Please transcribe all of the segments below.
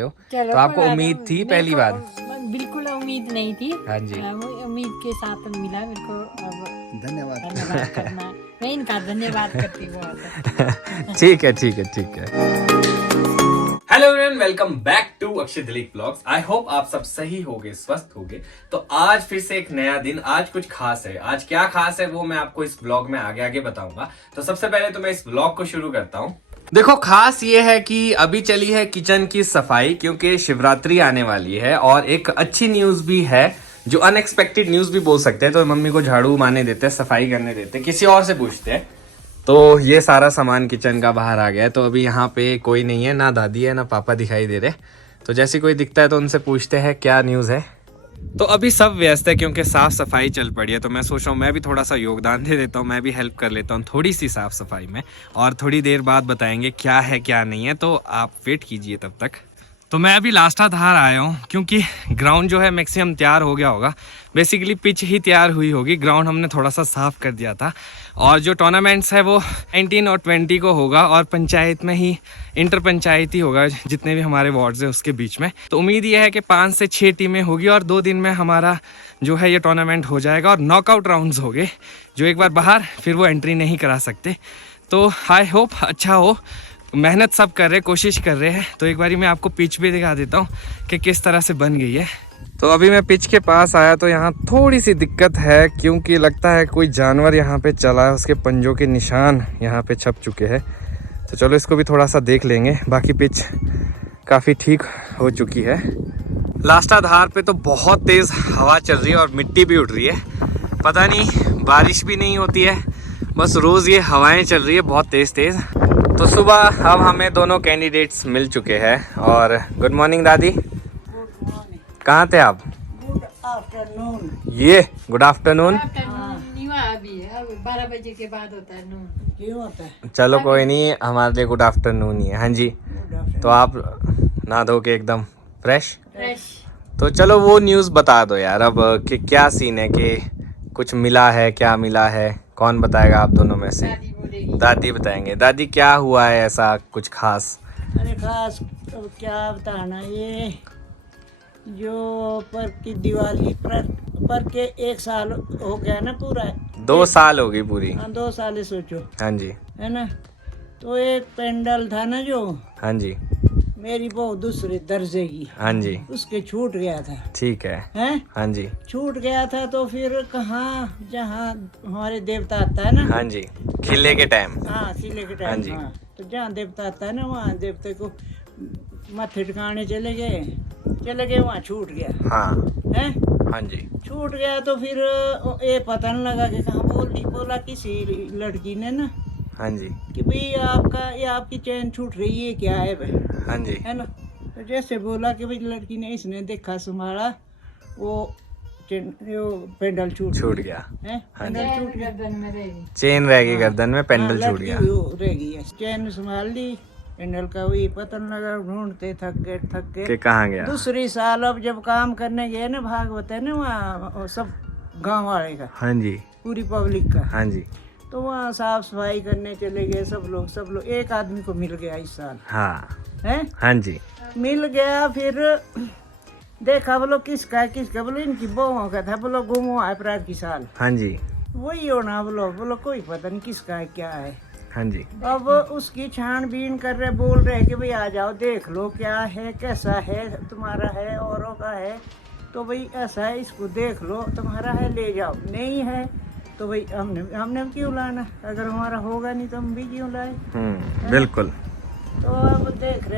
हो। तो आपको उम्मीद थी पहली बार? बिल्कुल उम्मीद नहीं थी। हाँ जी। उम्मीद के साथ मिला मेरे को। अब धन्यवाद करना, मैं इनका धन्यवाद करती हूँ। ठीक है ठीक है ठीक है। Hello everyone, welcome back to Akshay Dilip blogs. I hope आप सब सही होगे, स्वस्थ होगे। तो आज फिर से एक नया दिन, आज कुछ खास है। आज क्या खास है वो मैं आपको इस ब्लॉग में आगे आगे बताऊंगा। तो सबसे पहले तो मैं इस ब्लॉग को शुरू करता हूँ। देखो, खास ये है कि अभी चली है किचन की सफाई, क्योंकि शिवरात्रि आने वाली है। और एक अच्छी न्यूज भी है, जो अनएक्सपेक्टेड न्यूज भी बोल सकते हैं। तो मम्मी को झाड़ू मारने देते हैं, सफाई करने देते हैं, किसी और से पूछते हैं। तो ये सारा सामान किचन का बाहर आ गया है। तो अभी यहाँ पे कोई नहीं है, ना दादी है ना पापा दिखाई दे रहे। तो जैसे कोई दिखता है तो उनसे पूछते हैं क्या न्यूज़ है। तो अभी सब व्यस्त है क्योंकि साफ सफाई चल पड़ी है। तो मैं सोच रहा हूँ मैं भी थोड़ा सा योगदान दे देता हूँ, मैं भी हेल्प कर लेता हूँ थोड़ी सी साफ सफाई में। और थोड़ी देर बाद बताएंगे क्या है क्या नहीं है, तो आप वेट कीजिए तब तक। तो मैं अभी लास्टा धार आया हूँ क्योंकि ग्राउंड जो है मैक्सिमम तैयार हो गया होगा। बेसिकली पिच ही तैयार हुई होगी, ग्राउंड हमने थोड़ा सा साफ कर दिया था। और जो टूर्नामेंट्स है वो 19 और 20 को होगा, और पंचायत में ही इंटर पंचायत ही होगा, जितने भी हमारे वार्ड्स हैं उसके बीच में। तो उम्मीद ये है कि 5 से 6 टीमें होगी और 2 दिन में हमारा जो है ये टूर्नामेंट हो जाएगा। और नॉकआउट राउंड्स हो गए, जो एक बार बाहर फिर वो एंट्री नहीं करा सकते। तो आई होप अच्छा हो, मेहनत सब कर रहे, कोशिश कर रहे हैं। तो एक बारी मैं आपको पिच भी दिखा देता हूँ कि किस तरह से बन गई है। तो अभी मैं पिच के पास आया तो यहाँ थोड़ी सी दिक्कत है, क्योंकि लगता है कोई जानवर यहाँ पे चला है, उसके पंजों के निशान यहाँ पे छप चुके हैं। तो चलो इसको भी थोड़ा सा देख लेंगे। बाकी पिच काफ़ी ठीक हो चुकी है। लास्टा धार पे तो बहुत तेज़ हवा चल रही है और मिट्टी भी उड़ रही है। पता नहीं बारिश भी नहीं होती है, बस रोज़ ये हवाएं चल रही है बहुत तेज़ तेज़। तो सुबह अब हमें दोनों कैंडिडेट्स मिल चुके हैं। और गुड मॉर्निंग दादी, कहाँ थे आप? Good afternoon. ये गुड आफ्टरनून। अभी 12 बजे के बाद होता है नून। क्यों होता है? चलो कोई नहीं, हमारे लिए गुड आफ्टरनून ही है। हाँ जी। तो आप नहा धो के एकदम फ्रेश। तो चलो वो न्यूज़ बता दो यार अब, कि क्या सीन है, कि कुछ मिला है, क्या मिला है, कौन बताएगा आप दोनों में से? दादी बताएंगे। दादी क्या हुआ है ऐसा कुछ खास? अरे खास तो क्या बताना, ये जो पर की दिवाली पर के 1 साल हो गया ना पूरा। 2 साल हो गई पूरी। हाँ 2 साल ही सोचो, हाँ जी। है ना। तो एक पेंडल था ना जो हाँ जी। मेरी बहुत दूसरे दर्जे की, हाँ जी। उसके छूट गया था। ठीक है। हैं? हाँ जी। छूट गया था तो फिर कहाँ, जहाँ हमारे देवता आता है ना। हाँ जी, खिले के टाइम। हाँ खिले के हाँ टाइम। जी। हाँ तो जहाँ देवता आता है ना, वहाँ देवते को माथे टिकाने चले गए, वहाँ छूट गया। हाँ। हैं? हाँ जी। छूट गया तो फिर ये पता नहीं लगा कि कहाँ बोला किसी लड़की ने ना हाँ जी। कि भाई ये आपकी चैन छूट रही है, क्या है भाई? हाँ जी। है ना। तो जैसे बोला कि भाई लड़की ने, इसने देखा संभाला, वो पेंडल छूट गया। है। हाँ जी। पेंडल छूट गया, गर्दन में रहेगी। चेन रह गई गर्दन में, पेंडल हाँ, छूट गया। लटकी वो रह गई है। चैन संभाल ली, पेंडल का वही पता नहीं लगा, ढूंढते थक कि गए। कहाँ गया? दूसरी साल अब जब काम करने गए ना, भागवत है ना वहाँ, सब गांव वाले का, हाँ जी। पूरी पब्लिक का। हाँ जी। तो वहाँ साफ सफाई करने चले गए सब लोग। एक आदमी को मिल गया इस साल, हाँ। है हाँ जी। मिल गया। फिर देखा बोलो किसका बोलो, इनकी बहुओं का था। बोलो गुमो है प्राग की साल, हाँ जी। वही होना। बोलो कोई पता नहीं किसका है क्या है। हाँ जी। अब उसकी छानबीन कर रहे, बोल रहे कि भाई आ जाओ देख लो क्या है, कैसा है, तुम्हारा है औरों का है तो भाई ऐसा है, इसको देख लो, तुम्हारा है ले जाओ, नहीं है तो भाई हमने क्यों लाना, अगर हमारा होगा नहीं तो हम भी क्यों लाए। बिल्कुल। तो अब देख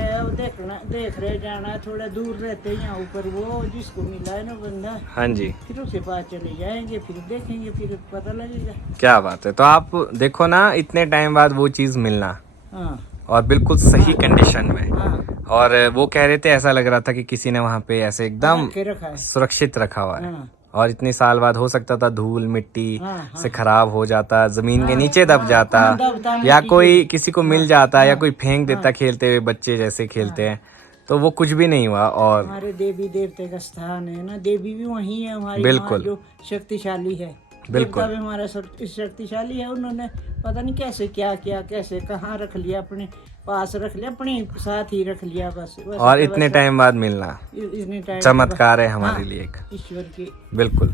रहे जाना, थोड़ा दूर रहते हैं यहाँ ऊपर, वो जिसको मिला है ना बंदा, हाँ जी। फिर उसके पास चले जाएंगे, फिर देखेंगे, फिर पता लगेगा। क्या बात है। तो आप देखो ना, इतने टाइम बाद वो चीज़ मिलना, हाँ और बिल्कुल सही कंडीशन में। हाँ। और वो कह रहे थे ऐसा लग रहा था कि किसी ने वहाँ पे ऐसे एकदम के रखा है। सुरक्षित रखा हुआ है। हाँ। और इतने साल बाद हो सकता था धूल मिट्टी हाँ, से खराब हो जाता, जमीन के नीचे दब दबता जाता, नहीं या कि कोई किसी को मिल जाता, या कोई फेंक देता खेलते हुए, बच्चे जैसे खेलते हैं। तो वो कुछ भी नहीं हुआ। और हमारे देवी देवते का स्थान है ना, देवी भी वही है हमारी, बिल्कुल। जो शक्तिशाली है। बिल्कुल। देवता भी हमारा शक्तिशाली है, उन्होंने पता नहीं कैसे क्या किया, कैसे कहाँ रख लिया, अपने पास रख लिया, अपने साथ ही रख लिया बस और इतने टाइम बाद मिलना इतने टाइम चमत्कार है हमारे लिए एक। ईश्वर की। बिल्कुल।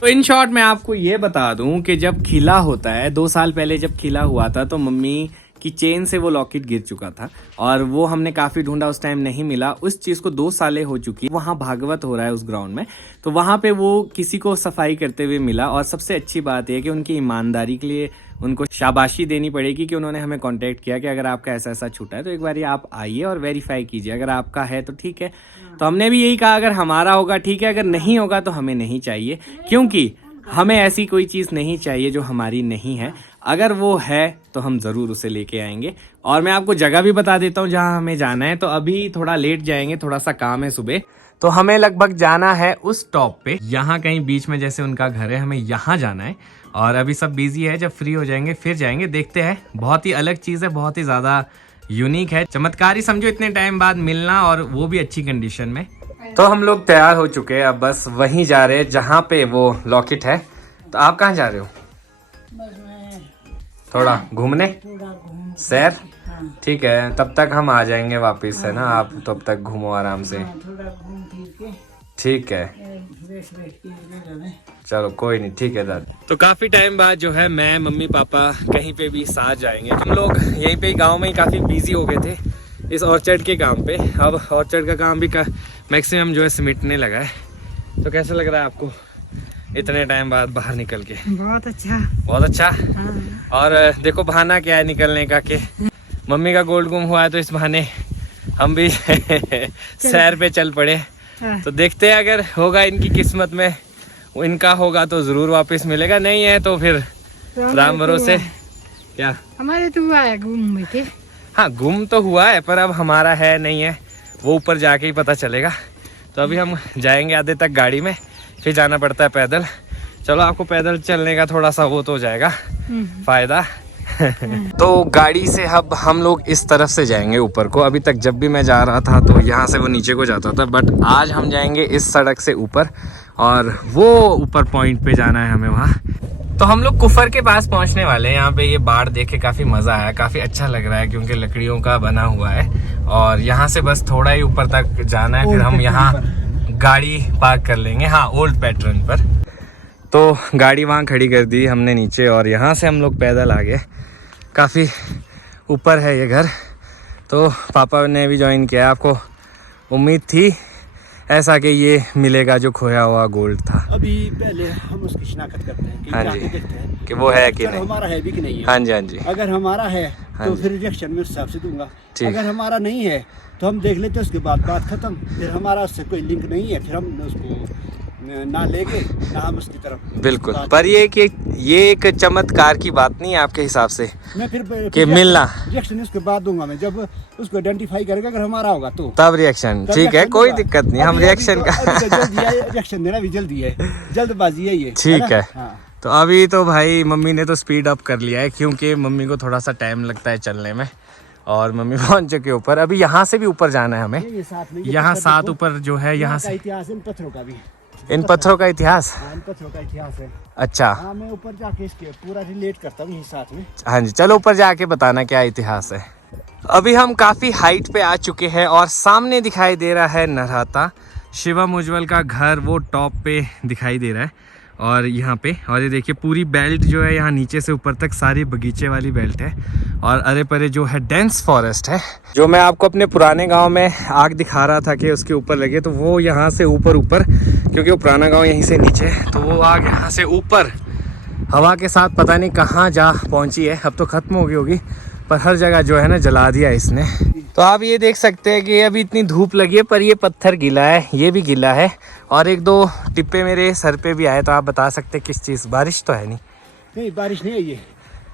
तो इन शॉर्ट मैं आपको ये बता दूं कि जब खिला होता है, 2 साल पहले जब खिला हुआ था तो मम्मी की चेन से वो लॉकेट गिर चुका था और वो हमने काफी ढूंढा, उस टाइम नहीं मिला। उस चीज को 2 सालें हो चुकी, वहां भागवत हो रहा है उस ग्राउंड में, तो वहां पे वो किसी को सफाई करते हुए मिला। और सबसे अच्छी बात यह कि उनकी ईमानदारी के लिए उनको शाबाशी देनी पड़ेगी कि उन्होंने हमें कांटेक्ट किया कि अगर आपका ऐसा ऐसा छूटा है तो एक बार आप आइए और वेरीफाई कीजिए, अगर आपका है तो ठीक है। तो हमने भी यही कहा, अगर हमारा होगा ठीक है, अगर नहीं होगा तो हमें नहीं चाहिए, क्योंकि हमें ऐसी कोई चीज़ नहीं चाहिए जो हमारी नहीं है। अगर वो है तो हम ज़रूर उसे लेके आएंगे। और मैं आपको जगह भी बता देता हूँ जहाँ हमें जाना है। तो अभी थोड़ा लेट जाएंगे, थोड़ा सा काम है सुबह, तो हमें लगभग जाना है उस टॉप पे, यहाँ कहीं बीच में जैसे उनका घर है, हमें यहाँ जाना है। और अभी सब बिजी है, जब फ्री हो जाएंगे फिर जाएंगे। देखते हैं, बहुत ही अलग चीज़ है, बहुत ही ज़्यादा यूनिक है, चमत्कारी समझो, इतने टाइम बाद मिलना और वो भी अच्छी कंडीशन में। तो हम लोग तैयार हो चुके हैं, अब बस वहीं जा रहे हैं जहाँ पे वो लॉकेट है। तो आप कहाँ जा रहे हो? बस मैं थोड़ा घूमने, थोड़ा घूम। सैर। हाँ, ठीक है, तब तक हम आ जाएंगे वापस, है ना? आप तब तक घूमो आराम से। हाँ, थोड़ा घूम फिर के ठीक है, बैठ के ले जाने। चलो कोई नहीं, ठीक है दादा। तो काफी टाइम बाद जो है मैं, मम्मी पापा कहीं पे भी साथ जाएंगे। हम लोग यहीं पे गांव में ही काफी बिजी हो गए थे इस ऑर्चर्ड के काम पे। अब ऑर्चर्ड का काम भी मैक्सिमम जो है सिमटने लगा है। तो कैसा लग रहा है आपको इतने टाइम बाद बाहर निकल के? बहुत अच्छा। बहुत अच्छा। हाँ। और देखो बहाना क्या है निकलने का, कि मम्मी का गोल्ड गुम हुआ है तो इस बहाने हम भी सैर पे चल पड़े। हाँ। तो देखते हैं, अगर होगा इनकी किस्मत में, इनका होगा तो जरूर वापस मिलेगा, नहीं है तो फिर राम भरोसे। क्या हमारे तो हुआ है घूम में के। हाँ, गुम तो हुआ है, पर अब हमारा है नहीं है वो ऊपर जाके ही पता चलेगा। तो अभी हम जाएंगे आधे तक गाड़ी में, फिर जाना पड़ता है पैदल। चलो, आपको पैदल चलने का थोड़ा सा वो तो हो जाएगा फायदा। तो गाड़ी से अब हम लोग इस तरफ से जाएंगे ऊपर को। अभी तक जब भी मैं जा रहा था तो यहाँ से वो नीचे को जाता था, बट आज हम जाएंगे इस सड़क से ऊपर, और वो ऊपर पॉइंट पे जाना है हमें वहाँ। तो हम लोग कुफर के पास पहुँचने वाले हैं। यहाँ पे ये बाढ़ देखे काफ़ी मज़ा आया, काफ़ी अच्छा लग रहा है क्योंकि लकड़ियों का बना हुआ है। और यहाँ से बस थोड़ा ही ऊपर तक जाना है, फिर हम यहाँ गाड़ी पार्क कर लेंगे। हाँ, ओल्ड पैटर्न पर। तो गाड़ी वहाँ खड़ी कर दी हमने नीचे, और यहाँ से हम लोग पैदल आ गए। काफ़ी ऊपर है ये घर। तो पापा ने भी ज्वाइन किया। आपको उम्मीद थी ऐसा कि ये मिलेगा जो खोया हुआ गोल्ड था? अभी पहले हम उसकी शिनाख्त करते हैं कि हाँ जाके जी, देखते हैं कि वो है कि सर नहीं, हमारा है भी कि नहीं है। हाँ जी, हाँ जी। अगर हमारा है हाँ तो जी। फिर रिजेक्शन में उस हिसाब से दूंगा। ठीक। अगर हमारा नहीं है तो हम देख लेते हैं, उसके बाद बात खत्म। फिर हमारा उससे कोई लिंक नहीं है, फिर हम उसको ना लेंगे ना हम उसकी तरफ। बिल्कुल, पर ये एक चमत्कार की बात नहीं है आपके हिसाब से मैं फिर कि मिलना? रिजेक्शन उसके बाद दूंगा मैं, जब उसको आइडेंटिफाई करेगा, अगर हमारा होगा तो तब रिएक्शन। तब ठीक है, reaction कोई दूंगा। दिक्कत नहीं, हम अभी- रिएक्शन अभी का तो जल्दी है, रिएक्शन देना भी जल्दी है, जल्दबाजी है ये। ठीक ना? है। हाँ। तो अभी तो भाई मम्मी ने तो स्पीड अप कर लिया है, क्योंकि मम्मी को थोड़ा सा टाइम लगता है चलने में, और मम्मी पहुंच चुके ऊपर। अभी यहाँ से भी ऊपर जाना है हमें। ये साथ में ये यहाँ पत्थर सात देखो, ऊपर जो है, यहाँ का से इतिहास इन पत्थरों का भी, इन पत्थरों का इतिहास। हाँ, इन पत्थरों का इतिहास है। अच्छा, हाँ, मैं ऊपर जाके इसके पूरा रिलेट करता हूँ यही साथ में। हाँ जी, चलो ऊपर जाके बताना क्या इतिहास है। अभी हम काफी हाइट पे आ चुके हैं और सामने दिखाई दे रहा है नराता। शिवम उज्जवल का घर वो टॉप पे दिखाई दे रहा है, और यहाँ पे, और ये देखिए पूरी बेल्ट जो है यहाँ नीचे से ऊपर तक सारी बगीचे वाली बेल्ट है, और अरे परे जो है डेंस फॉरेस्ट है। जो मैं आपको अपने पुराने गांव में आग दिखा रहा था कि उसके ऊपर लगे, तो वो यहाँ से ऊपर, क्योंकि वो पुराना गांव यहीं से नीचे है, तो वो आग यहाँ से ऊपर हवा के साथ पता नहीं कहाँ जा पहुँची है। अब तो ख़त्म हो गई होगी, पर हर जगह जो है ना जला दिया इसने। तो आप ये देख सकते हैं कि अभी इतनी धूप लगी है, पर ये पत्थर गीला है, ये भी गीला है, और एक दो टिप्पे मेरे सर पे भी आए। तो आप बता सकते हैं किस चीज़? बारिश तो है नहीं? नहीं, बारिश नहीं है। ये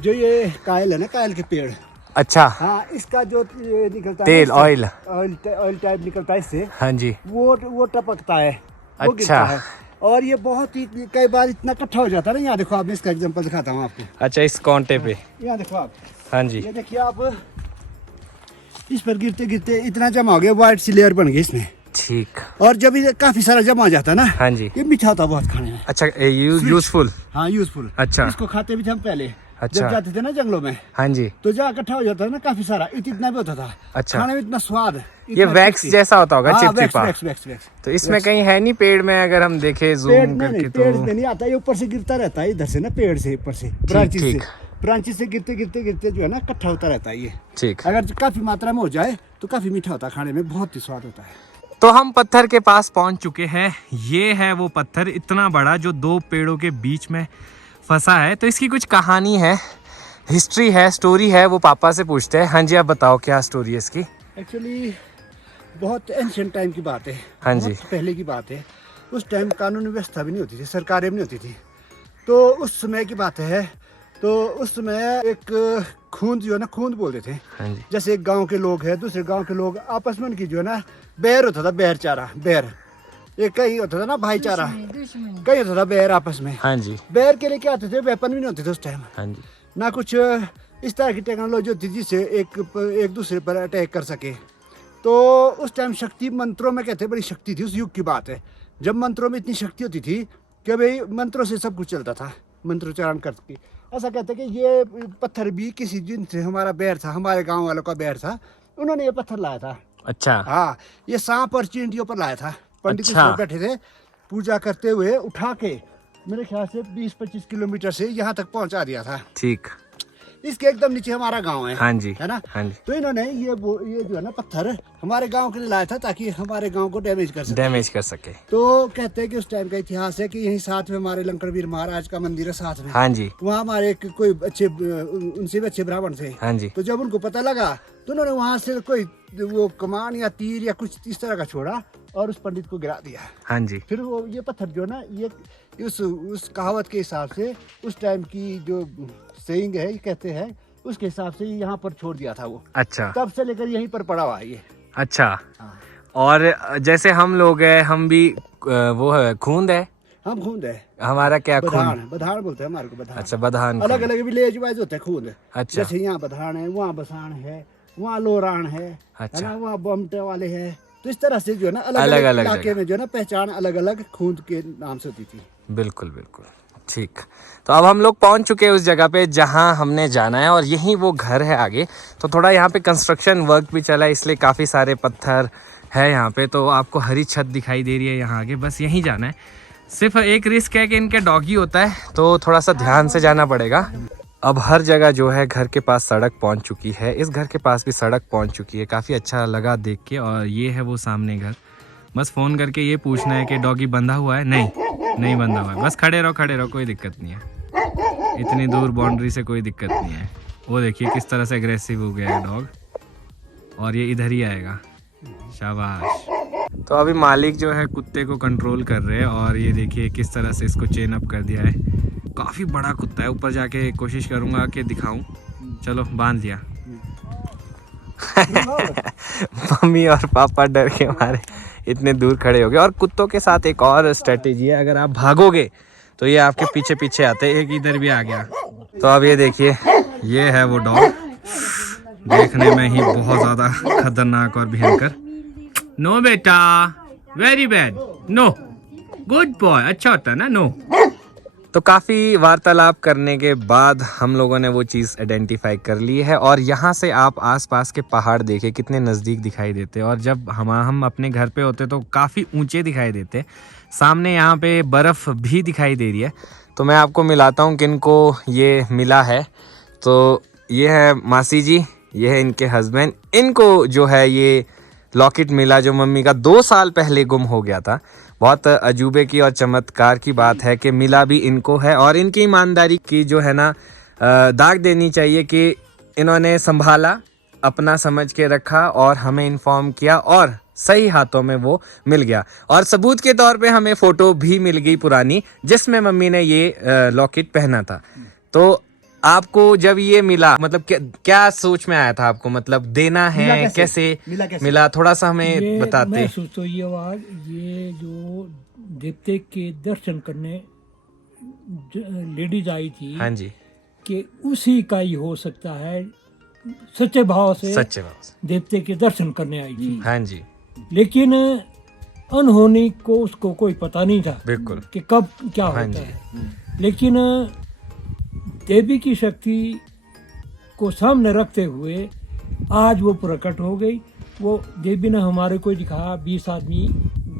जो ये कायल है ना, कायल के पेड़, अच्छा, हाँ, इसका जो ये निकलता तेल, है, ऑयल ऑयल टाइप निकलता है इससे, हाँ जी, वो टपकता है, वो अच्छा। गिरता है। और ये बहुत ही कई बार इतना इकट्ठा हो जाता है ना। यहाँ देखो, आप इसका एग्जांपल दिखाता हूँ आपको। अच्छा, इस कांटे पे, यहाँ देखो आप, हाँ जी, ये देखिए आप, इस पर गिरते गिरते इतना जमा हो गया, व्हाइट सी लेयर बन गई इसमें। ठीक। और जब ये काफी सारा जमा हो जाता है ना, हाँ जी। ये मीठा होता है बहुत खाने में। अच्छा, यूजफुल। हाँ, यूजफुल। अच्छा। इसको खाते भी थे हम पहले। अच्छा। जब जाते थे ना जंगलों में, हाँ जी। तो जहाँ इकट्ठा हो जाता है ना काफी सारा, इतना भी होता था। अच्छा। खाने में इतना स्वाद। ये वैक्स जैसा होता होगा, हाँ, चिपचिपा। वैक्स। तो इसमें कहीं है नहीं पेड़ में, अगर हम देखें पेड़ जूम में नहीं, करके पेड़ तो में नहीं आता, ये ऊपर से गिरता रहता है, इधर से ना, पेड़ से ऊपर से, ब्रांचेस से, ठीक। ब्रांचेस से गिरते जो है ना इकट्ठा होता रहता है ये। ठीक। अगर काफी मात्रा में हो जाए तो काफी मीठा होता है, खाने में बहुत ही स्वाद होता है। तो हम पत्थर के पास पहुंच चुके हैं। ये है वो पत्थर, इतना बड़ा, जो दो पेड़ों के बीच में फंसा है। तो इसकी कुछ कहानी है, हिस्ट्री है, स्टोरी है, वो पापा से पूछते हैं। हाँ जी, आप बताओ क्या स्टोरी है इसकी। एक्चुअली बहुत एंशिएंट टाइम की बात है। हाँ जी। बहुत पहले की बात है। उस टाइम कानूनी व्यवस्था भी नहीं होती थी, सरकारें भी नहीं होती थी। तो उस समय की बात है। तो उस समय एक खूंद जो है ना, खूंद बोलते थे। हाँ जी। जैसे एक गांव के लोग हैं, दूसरे गांव के लोग, आपस में उनकी जो है ना बैर होता था, बैर चारा, बैर। एक कहीं होता था ना भाईचारा, दुश्मन। कहीं होता था बैर आपस में। हाँ जी। बैर के लिए क्या आते थे, वेपन भी नहीं होते थे उस टाइम, हाँ जी। ना कुछ इस तरह की टेक्नोलॉजी होती जिससे एक दूसरे पर अटैक कर सके। तो उस टाइम शक्ति मंत्रों में कहते बड़ी शक्ति थी। उस युग की बात है जब मंत्रों में इतनी शक्ति होती थी कि भाई मंत्रों से सब कुछ चलता था, मंत्रोच्चारण करके। ऐसा कहते हैं कि ये पत्थर भी किसी जिनसे हमारा बैर था, हमारे गांव वालों का बैर था, उन्होंने ये पत्थर लाया था। अच्छा। हाँ, ये सांप और चींटियों पर लाया था। पंडित अच्छा। इसमें बैठे थे, पूजा करते हुए उठा के मेरे ख्याल से 20-25 किलोमीटर से यहाँ तक पहुँचा दिया था। ठीक। इसके एकदम नीचे हमारा गांव है। हाँ जी। है ना। हाँ जी। तो इन्होंने ये जो है ना पत्थर हमारे गांव के लिए लाया था, ताकि हमारे गांव को डैमेज कर सके। तो कहते हैं कि उस टाइम का इतिहास है कि यहीं साथ में हमारे लंकड़वीर महाराज का मंदिर है साथ में। हाँ जी। वहाँ हमारे कोई अच्छे, उनसे भी अच्छे ब्राह्मण थे। हाँ जी। तो जब उनको पता लगा तो उन्होंने वहाँ से कोई वो कमान या तीर या कुछ इस तरह का छोड़ा और उस पंडित को गिरा दिया। हाँ जी। फिर वो ये पत्थर जो है ना, ये उस कहावत के हिसाब से, उस टाइम की जो सेइंग है, ये कहते हैं उसके हिसाब से यहाँ पर छोड़ दिया था वो। अच्छा। तब से लेकर यहीं पर पड़ा हुआ है ये। अच्छा। हाँ। और जैसे हम लोग हैं, हम भी वो है, खूंद है, हम खूंद है, हमारा क्या खून? बधान बोलते हैं हमारे को, बधान। अच्छा, बधान। अलग अलग विलेज वाइज होते हैं खूंद। अच्छा। जैसे यहाँ बधान है, वहाँ बसाण है, वहाँ लोरान है, अच्छा। है ना, वहाँ बोमटे वाले हैं। तो इस तरह से जो है ना अलग अलग अलग अलग इलाके में जो है ना पहचान अलग अलग खूंद के नाम से होती थी। बिल्कुल बिल्कुल। ठीक। तो अब हम लोग पहुंच चुके हैं उस जगह पे जहां हमने जाना है, और यही वो घर है आगे। तो थोड़ा यहाँ पे कंस्ट्रक्शन वर्क भी चला है, इसलिए काफ़ी सारे पत्थर है यहाँ पे। तो आपको हरी छत दिखाई दे रही है यहाँ आगे, बस यहीं जाना है। सिर्फ एक रिस्क है कि इनके डॉगी होता है, तो थोड़ा सा ध्यान से जाना पड़ेगा। अब हर जगह जो है घर के पास सड़क पहुंच चुकी है, इस घर के पास भी सड़क पहुंच चुकी है। काफ़ी अच्छा लगा देख के। और ये है वो सामने घर। बस फ़ोन करके ये पूछना है कि डॉगी बंधा हुआ है। नहीं बंधा हुआ है, बस खड़े रहो, कोई दिक्कत नहीं है। इतनी दूर बाउंड्री से कोई दिक्कत नहीं है। वो देखिए किस तरह से एग्रेसिव हो गया है डॉग, और ये इधर ही आएगा। शाबाश। तो अभी मालिक जो है कुत्ते को कंट्रोल कर रहे हैं, और ये देखिए किस तरह से इसको चेन अप कर दिया है। काफ़ी बड़ा कुत्ता है, ऊपर जाके कोशिश करूँगा कि दिखाऊं। चलो, बांध दिया। मम्मी और पापा डर के मारे इतने दूर खड़े हो गए। और कुत्तों के साथ एक और स्ट्रेटेजी है, अगर आप भागोगे तो ये आपके पीछे पीछे आते हैं। एक इधर भी आ गया। तो अब ये देखिए, ये है वो डॉग, देखने में ही बहुत ज़्यादा खतरनाक और भयंकर। नो बेटा, very bad, no, good boy, अच्छा होता है ना, नो। तो काफ़ी वार्तालाप करने के बाद हम लोगों ने वो चीज़ आइडेंटिफाई कर ली है। और यहाँ से आप आसपास के पहाड़ देखें, कितने नज़दीक दिखाई देते हैं। और जब हम अपने घर पे होते तो काफ़ी ऊंचे दिखाई देते। सामने यहाँ पे बर्फ़ भी दिखाई दे रही है। तो मैं आपको मिलाता हूँ किनको ये मिला है। तो ये है मासी जी, ये है इनके हस्बैंड। इनको जो है ये लॉकेट मिला, जो मम्मी का 2 साल पहले गुम हो गया था। बहुत अजूबे की और चमत्कार की बात है कि मिला भी इनको है। और इनकी ईमानदारी की जो है ना दाग देनी चाहिए कि इन्होंने संभाला, अपना समझ के रखा और हमें इन्फॉर्म किया, और सही हाथों में वो मिल गया। और सबूत के तौर पे हमें फ़ोटो भी मिल गई पुरानी, जिसमें मम्मी ने ये लॉकेट पहना था। तो आपको जब ये मिला, मतलब क्या सोच में आया था आपको, मतलब देना है, कैसे मिला थोड़ा सा हमें बताते। मैं सोचो ये आवाज, ये जो देवते के दर्शन करने लेडीज आई थी, हाँ जी, कि उसी का ही हो सकता है। सच्चे भाव से सच्चे भाव से देवते के दर्शन करने आई थी। हाँ जी। लेकिन अनहोनी को उसको कोई पता नहीं था बिल्कुल। कि कब क्या हाँ होता जी। है। लेकिन देवी की शक्ति को सामने रखते हुए आज वो प्रकट हो गई। वो देवी ने हमारे को दिखाया, 20 आदमी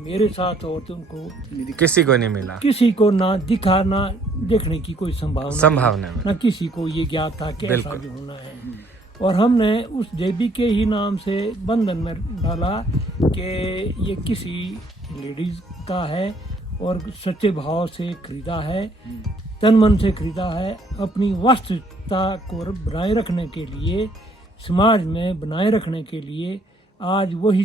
मेरे साथ और तो उनको किसी को नहीं मिला, किसी को ना दिखा, ना देखने की कोई संभावना में ना किसी को ये ज्ञात था कि ऐसा बिल्कुल। भी होना है। और हमने उस देवी के ही नाम से बंधन में डाला कि ये किसी लेडीज का है और सच्चे भाव से खरीदा है, तन मन से खरीदा है, अपनी वास्तविकता को बनाए रखने के लिए, समाज में बनाए रखने के लिए आज वही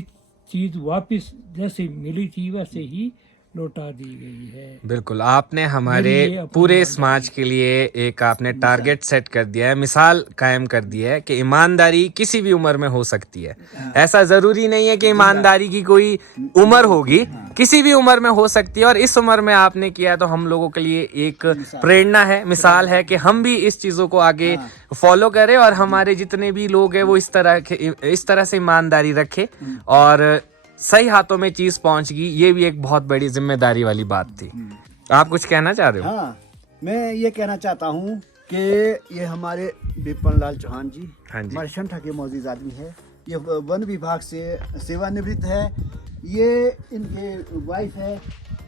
चीज वापस जैसे मिली थी वैसे ही लौटा दी गई है। बिल्कुल। आपने हमारे मेरी ये अपनी पूरे ईमानदारी समाज के लिए एक आपने टारगेट सेट कर दिया है, मिसाल कायम कर दी है कि ईमानदारी किसी भी उम्र में हो सकती है। ऐसा जरूरी नहीं है कि ईमानदारी की कोई उम्र होगी, किसी भी उम्र में हो सकती है। और इस उम्र में आपने किया तो हम लोगों के लिए एक प्रेरणा है, मिसाल है कि हम भी इस चीजों को आगे फॉलो करें और हमारे जितने भी लोग हैं वो इस तरह से ईमानदारी रखें और सही हाथों में चीज पहुंच गई। ये भी एक बहुत बड़ी जिम्मेदारी वाली बात थी। आप कुछ कहना चाह रहे हो? हाँ, मैं ये कहना चाहता हूँ कि ये हमारे विपिन लाल चौहान जी, हाँ जी। हमारे शंठा के मौजूद आदमी है। ये वन विभाग से सेवानिवृत्त है। ये इनके वाइफ है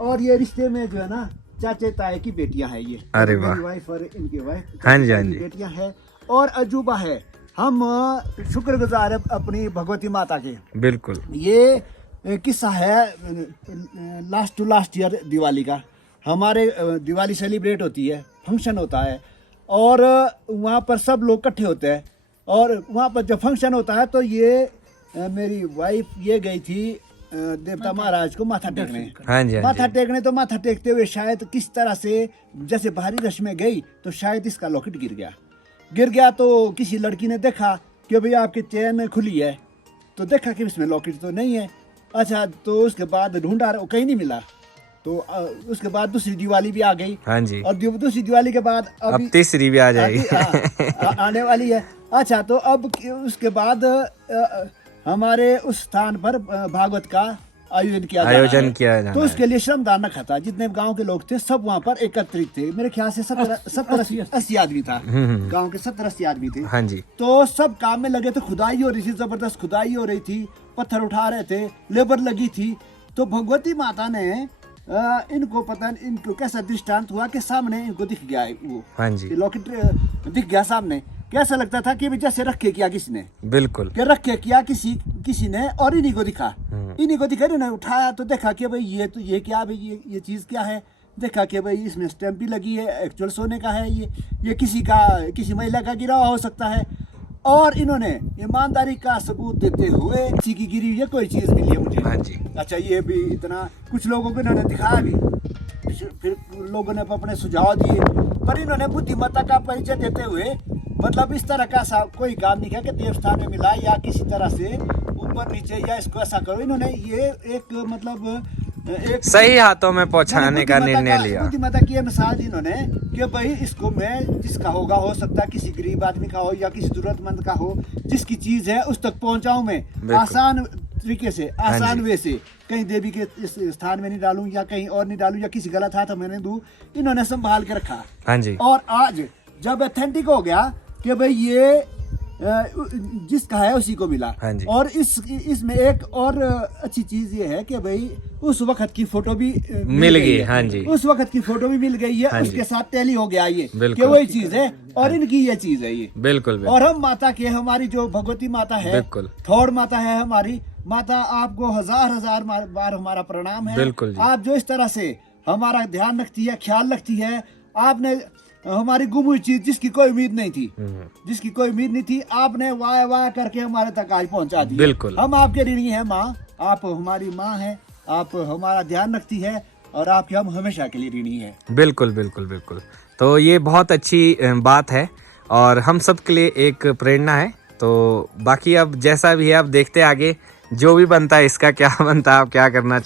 और ये रिश्ते में जो है ना चाचे ताए की बेटियां हैं। ये अरे वाह। मेरी वाइफ और इनकी वाइफ हाँ जी, हाँ जी। बेटियां हैं और अजूबा है। हम शुक्रगुजार है अपनी भगवती माता के। बिल्कुल। ये किस्सा है last to last year Diwali का। हमारे दिवाली सेलिब्रेट होती है, फंक्शन होता है और वहाँ पर सब लोग इकट्ठे होते हैं। और वहाँ पर जब फंक्शन होता है तो ये मेरी वाइफ ये गई थी देवता महाराज को माथा टेकने। हाँ जी, हाँ माथा जी। टेकने तो माथा टेकते हुए शायद किस तरह से जैसे बाहरी रश में गई तो शायद इसका लॉकेट गिर गया। तो किसी लड़की ने देखा कि भाई आपकी चेन खुली है, तो देखा कि इसमें लॉकेट तो नहीं है। अच्छा, तो उसके बाद ढूंढा, कहीं नहीं मिला। तो उसके बाद दूसरी दिवाली भी आ गई। हाँ जी। और दूसरी दिवाली के बाद अब तीसरी भी आ जाएगी। आने वाली है। अच्छा, तो अब उसके बाद हमारे उस स्थान पर भागवत का आयोजन किया जाना है। तो उसके लिए श्रमदान रखा था। जितने गांव के लोग थे सब वहाँ पर एकत्रित थे। मेरे ख्याल से 70-80 आदमी था। गांव के 70-80 आदमी थे। हाँ जी। तो सब काम में लगे थे। खुदाई हो रही थी, जबरदस्त खुदाई हो रही थी, पत्थर उठा रहे थे, लेबर लगी थी। तो भगवती माता ने इनको पता नहीं इनको कैसा दृष्टांत हुआ कि सामने इनको दिख गया वो। हाँ जी। लॉकेट दिख गया सामने। कैसा लगता था कि जैसे रख के किया किसी ने, बिल्कुल। कि रख के किया किसी ने और इन्हीं को दिखा। इन्होंने उठाया तो देखा कि भाई ये क्या, भाई ये चीज़ क्या है। देखा कि भाई इसमें स्टैंप भी लगी है, एक्चुअल सोने का है। ये किसी महिला का गिरा हुआ हो सकता है। और इन्होंने ईमानदारी का सबूत देते हुए किसी की गिरी हुई कोई चीज़ मिली है मुझे। हाँ जी। अच्छा, ये भी इतना कुछ लोगों को इन्होंने दिखाया भी, फिर लोगों ने अपने सुझाव दिए, पर इन्होंने बुद्धिमत्ता का परिचय देते हुए मतलब इस तरह का कोई काम नहीं किया कि देवस्थान में मिला या किसी तरह से ऊपर नीचे या इसको ऐसा करो। इन्होंने ये एक मतलब एक सही हाथों में पहुंचाने का निर्णय लिया। बुद्धिमत्ता की मिसाल दी इन्होंने कि भाई इसको मैं जिसका होगा, हो सकता है किसी गरीब आदमी का हो या किसी जरूरतमंद का हो, जिसकी चीज है उस तक पहुंचाऊं मैं आसान तरीके से, आसान वे से। कहीं देवी के इस स्थान में नहीं डालूं या कहीं और नहीं डालूं या किसी गलत हाथ में नहीं दूं। इन्होंने संभाल के रखा। हाँ जी। और आज जब ऑथेंटिक हो गया कि भाई ये जिसका है उसी को मिला। हाँ जी। और इसमें एक और अच्छी चीज ये है कि भाई उस वक्त की फोटो भी मिल गई। हाँ जी। उस वक्त की फोटो भी मिल गई है। हाँ उसके साथ टैली हो गया ये बिल्कुल। कि वही चीज है और इनकी ये चीज है ये। बिल्कुल। और हम माता के, हमारी जो भगवती माता है, बिल्कुल। थौड़ माता है हमारी माता, आपको हजार बार हमारा प्रणाम है। बिल्कुल जी। आप जो इस तरह से हमारा ध्यान रखती है, ख्याल रखती है। आपने हमारी गुम हुई चीज जिसकी कोई उम्मीद नहीं थी, आपने वाह करके हमारे तक आज पहुंचा दी। बिल्कुल। हम आपके ऋणी हैं माँ, आप हमारी माँ हैं, आप हमारा ध्यान रखती है और आपके हम हमेशा के लिए ऋणी हैं। बिल्कुल। तो ये बहुत अच्छी बात है और हम सब के लिए एक प्रेरणा है। तो बाकी अब जैसा भी है, अब देखते आगे जो भी बनता है, इसका क्या बनता है, आप क्या करना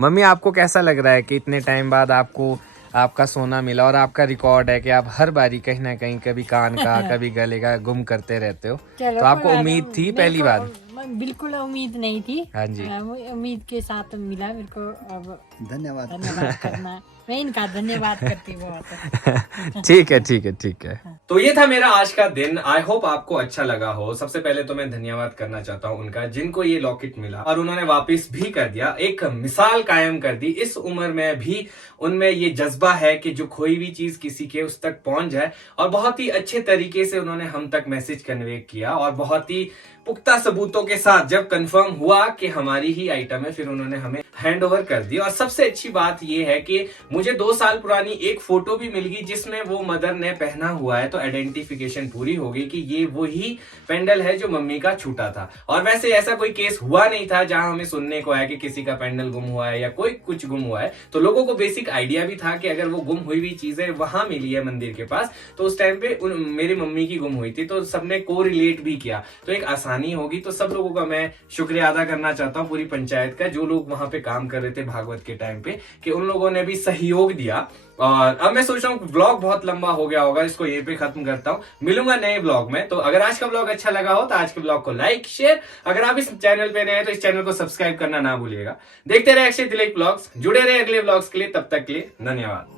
मम्मी आपको कैसा लग रहा है कि इतने टाइम बाद आपको आपका सोना मिला और आपका रिकॉर्ड है कि आप हर बारी कहीं ना कहीं कभी कान का कभी गले का गुम करते रहते हो, तो आपको उम्मीद थी पहली बार? बिल्कुल उम्मीद नहीं थी। हाँ जी। वो उम्मीद के साथ मिला मेरे को। अब धन्यवाद। धन्यवाद करना, मैं इनका धन्यवाद करती बहुत। ठीक है ठीक है ठीक है। तो ये था मेरा आज का दिन। आई होप आपको अच्छा लगा हो। सबसे पहले तो मैं धन्यवाद करना चाहता हूँ उनका, जिनको ये लॉकेट मिला और उन्होंने वापस भी कर दिया, एक मिसाल कायम कर दी। इस उम्र में भी उनमें ये जज्बा है कि जो खोई हुई चीज किसी के उस तक पहुंच जाए, और बहुत ही अच्छे तरीके से उन्होंने हम तक मैसेज कन्वे किया, और बहुत ही पुख्ता सबूतों के साथ जब कंफर्म हुआ कि हमारी ही आइटम है, फिर उन्होंने हमें हैंड ओवर कर दी। और सबसे अच्छी बात यह है कि मुझे 2 साल पुरानी एक फोटो भी मिल गई जिसमें वो मदर ने पहना हुआ है, तो आइडेंटिफिकेशन पूरी हो गई कि ये वही पेंडल है जो मम्मी का छूटा था। और वैसे ऐसा कोई केस हुआ नहीं था जहां हमें सुनने को आया कि किसी का पेंडल गुम हुआ है या कोई कुछ गुम हुआ है। तो लोगों को बेसिक आइडिया भी था कि अगर वो गुम हुई हुई चीजें वहां मिली है मंदिर के पास, तो उस टाइम पे मेरी मम्मी की गुम हुई थी, तो सबने को रिलेट भी किया, तो एक आसानी होगी। तो सब लोगों का मैं शुक्रिया अदा करना चाहता हूँ, पूरी पंचायत का, जो लोग वहां पे काम कर रहे थे भागवत के टाइम पे, कि उन लोगों ने भी सहयोग दिया। और अब मैं सोच रहा हूँ व्लॉग बहुत लंबा हो गया होगा, इसको यहीं पे खत्म करता हूँ। मिलूंगा नए व्लॉग में। तो अगर आज का व्लॉग अच्छा लगा हो तो आज के व्लॉग को लाइक शेयर, अगर आप इस चैनल पे नए हैं तो इस चैनल को सब्सक्राइब करना ना भूलिएगा। देखते रहे अक्षय तिलक व्लॉग्स, जुड़े रहे अगले व्लॉग्स के लिए। तब तक के लिए धन्यवाद।